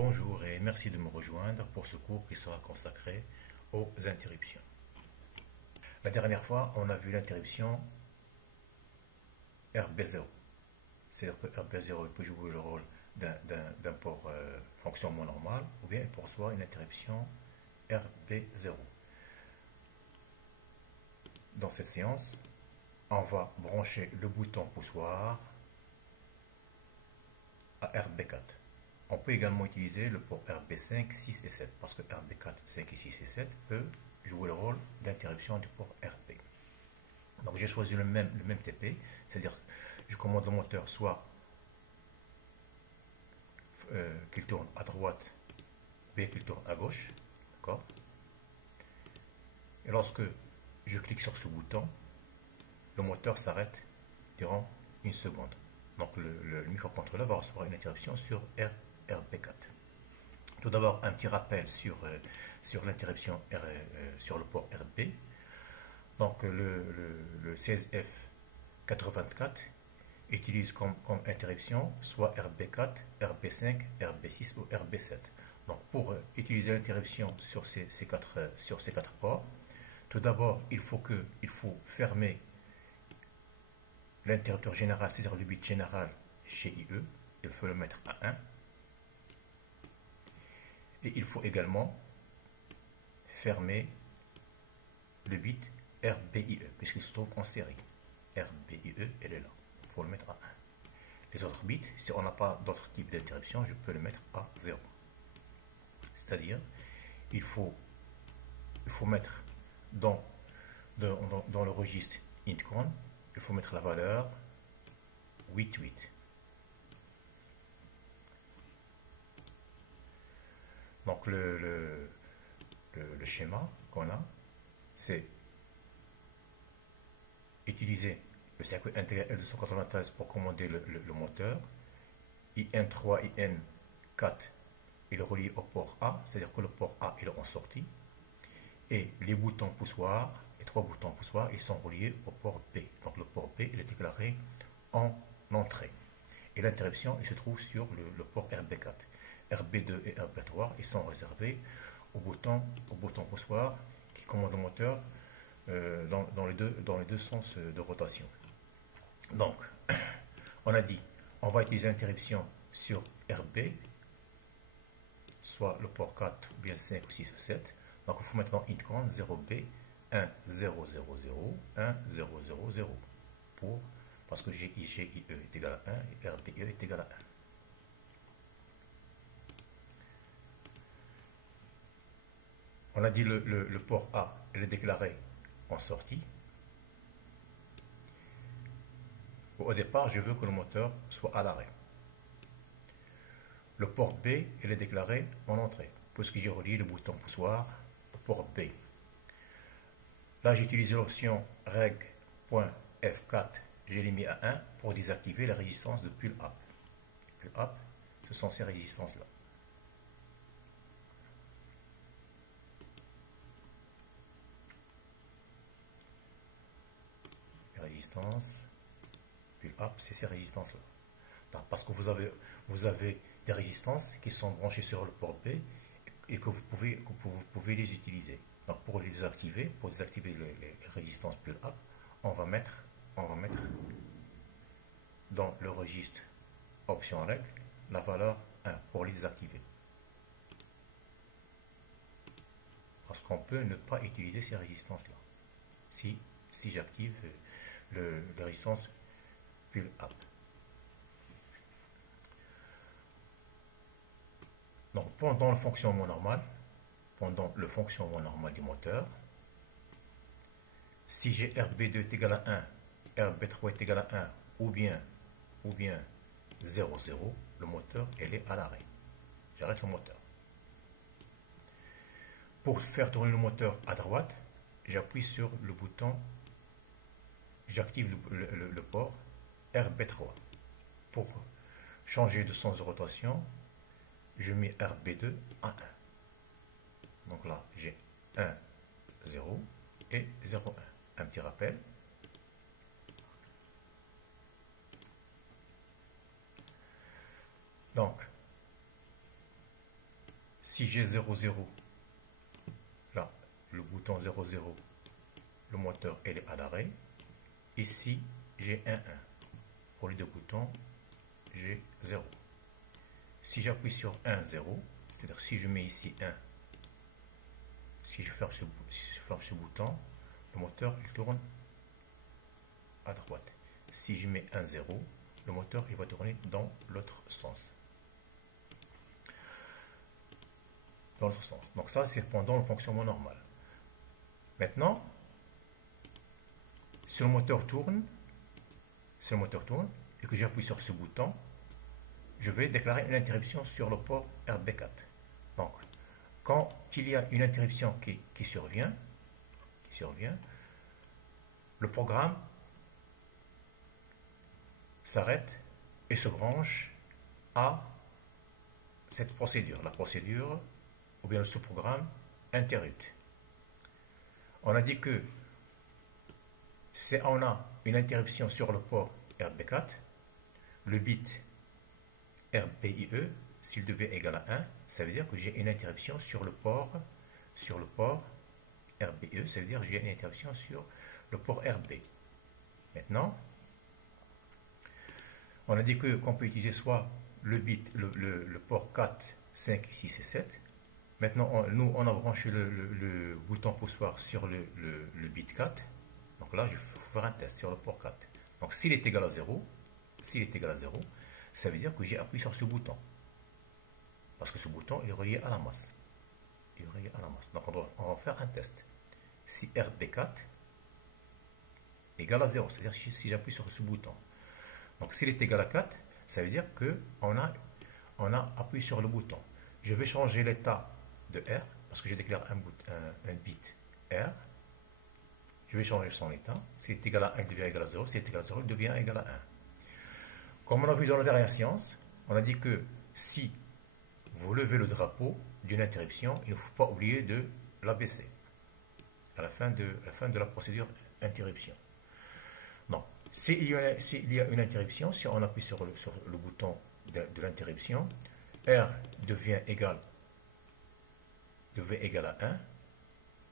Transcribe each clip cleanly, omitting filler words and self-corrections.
Bonjour et merci de me rejoindre pour ce cours qui sera consacré aux interruptions. La dernière fois, on a vu l'interruption RB0. C'est-à-dire que RB0 peut jouer le rôle d'un port fonctionnement normal ou bien il reçoit une interruption RB0. Dans cette séance, on va brancher le bouton poussoir à RB4. On peut également utiliser le port RB5, 6 et 7 parce que RB4, 5 et 6 et 7 peut jouer le rôle d'interruption du port RB. Donc j'ai choisi le même TP, c'est-à-dire je commande le moteur soit qu'il tourne à droite, B qu'il tourne à gauche, d'accord. Et lorsque je clique sur ce bouton, le moteur s'arrête durant une seconde. Donc le microcontrôleur va recevoir une interruption sur RB4. Tout d'abord, un petit rappel sur l'interruption sur le port RB. Donc le 16F84 utilise comme interruption soit RB4, RB5, RB6 ou RB7. Donc pour utiliser l'interruption sur ces quatre ports, tout d'abord il faut fermer l'interrupteur général, c'est-à-dire le bit général chez IE, il faut le mettre à 1. Et il faut également fermer le bit RBIE, puisqu'il se trouve en série. RBIE, elle est là. Il faut le mettre à 1. Les autres bits, si on n'a pas d'autre type d'interruption, je peux le mettre à 0. C'est-à-dire, il faut mettre dans le registre intcon, il faut mettre la valeur 88. Donc le schéma qu'on a, c'est utiliser le circuit intégré L293 pour commander le moteur, IN3, IN4 il est relié au port A, c'est-à-dire que le port A il est en sortie, et les boutons poussoirs, les trois boutons poussoirs, ils sont reliés au port B. Donc le port B il est déclaré en entrée. Et l'interruption il se trouve sur le port RB4. RB2 et RB3 ils sont réservés au bouton poussoir qui commande le moteur dans les deux sens de rotation. Donc, on a dit, on va utiliser l'interruption sur RB, soit le port 4, ou bien 5 ou 6 ou 7. Donc, il faut mettre dans intcon 0B 1 0 0 0 1 0 0 0 parce que GIE est égal à 1 et RBE est égal à 1. On a dit le port A il est déclaré en sortie. Au départ, je veux que le moteur soit à l'arrêt. Le port B il est déclaré en entrée, puisque j'ai relié le bouton poussoir au port B. Là, j'ai utilisé l'option reg.f4, je l'ai mis à 1 pour désactiver la résistance de pull up. Pull up, ce sont ces résistances-là. Résistance, pull up, c'est ces résistances-là. Parce que vous avez des résistances qui sont branchées sur le port B et que vous pouvez les utiliser. Donc pour les désactiver, pour désactiver les résistances pull up, on va mettre dans le registre option règle la valeur 1 pour les désactiver. Parce qu'on peut ne pas utiliser ces résistances-là. Si j'active la résistance pull up. Donc pendant le fonctionnement normal du moteur, si j'ai RB2 est égal à 1, RB3 est égal à 1 ou bien 0 0, le moteur elle est à l'arrêt. J'arrête le moteur. Pour faire tourner le moteur à droite, j'appuie sur le bouton, j'active le port RB3. Pour changer de sens de rotation, je mets RB2 à 1. Donc là, j'ai 1, 0 et 0, 1. Un petit rappel. Donc, si j'ai 0,0, là, le bouton 0,0, le moteur il est à l'arrêt. Ici, j'ai 1,1. Pour les deux boutons, j'ai 0. Si j'appuie sur 1, 0, c'est-à-dire si je mets ici 1, si je ferme ce bouton, le moteur il tourne à droite. Si je mets 1, 0, le moteur il va tourner dans l'autre sens. Dans l'autre sens. Donc ça, c'est pendant le fonctionnement normal. Maintenant, si le moteur tourne, et que j'appuie sur ce bouton, je vais déclarer une interruption sur le port RB4. Donc, quand il y a une interruption qui survient, le programme s'arrête et se branche à cette procédure, la procédure ou bien le sous-programme interrupt. On a dit que si on a une interruption sur le port RB4, le bit RBIE, s'il devait égal à 1, ça veut dire que j'ai une interruption sur le port RBE, ça veut dire que j'ai une interruption sur le port RB. Maintenant, on a dit qu'on peut utiliser soit le bit, le port 4, 5, 6 et 7. Maintenant, nous, on a branché le bouton poussoir sur le bit 4. Donc là, il faut faire un test sur le port 4. Donc s'il est égal à 0, ça veut dire que j'ai appuyé sur ce bouton. Parce que ce bouton est relié à la masse. Donc on va faire un test. Si RB4 égale à 0, c'est-à-dire si j'appuie sur ce bouton. Donc s'il est égal à 4, ça veut dire qu'on a appuyé sur le bouton. Je vais changer l'état de R, parce que j'ai déclaré un bit R. Je vais changer son état. S'il est égal à 1, il devient égal à 0. S'il est égal à 0, il devient égal à 1. Comme on a vu dans la dernière séance, on a dit que si vous levez le drapeau d'une interruption, il ne faut pas oublier de l'abaisser à la fin de la procédure interruption. Non. S'il y a une interruption, si on appuie sur le bouton de l'interruption, R devient égal à 1.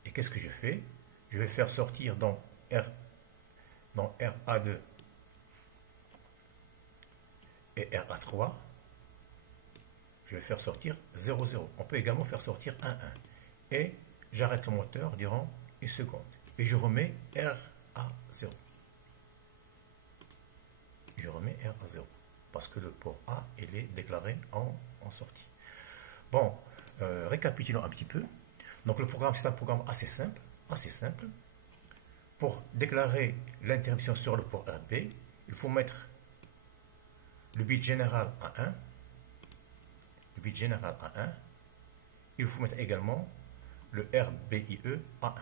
Et qu'est-ce que je fais? Je vais faire sortir dans RA2 et RA3, je vais faire sortir 0, 0. On peut également faire sortir 1, 1. Et j'arrête le moteur durant une seconde. Et je remets RA0. Je remets RA0. Parce que le port A, il est déclaré en sortie. Bon, récapitulons un petit peu. Donc le programme, c'est un programme assez simple. Pour déclarer l'interruption sur le port RB, il faut mettre le bit général à 1. Il faut mettre également le RBIE à 1.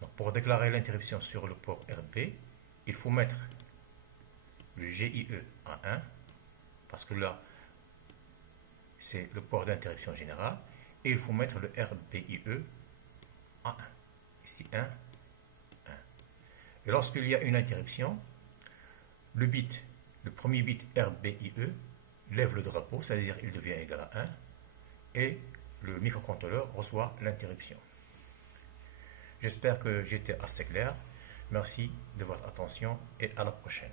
Donc, pour déclarer l'interruption sur le port RB, il faut mettre le GIE à 1, parce que là, c'est le port d'interruption générale, et il faut mettre le RBIE à 1. Ici 1, 1. Et lorsqu'il y a une interruption, le premier bit RBIE lève le drapeau, c'est-à-dire il devient égal à 1, et le microcontrôleur reçoit l'interruption. J'espère que j'étais assez clair. Merci de votre attention et à la prochaine.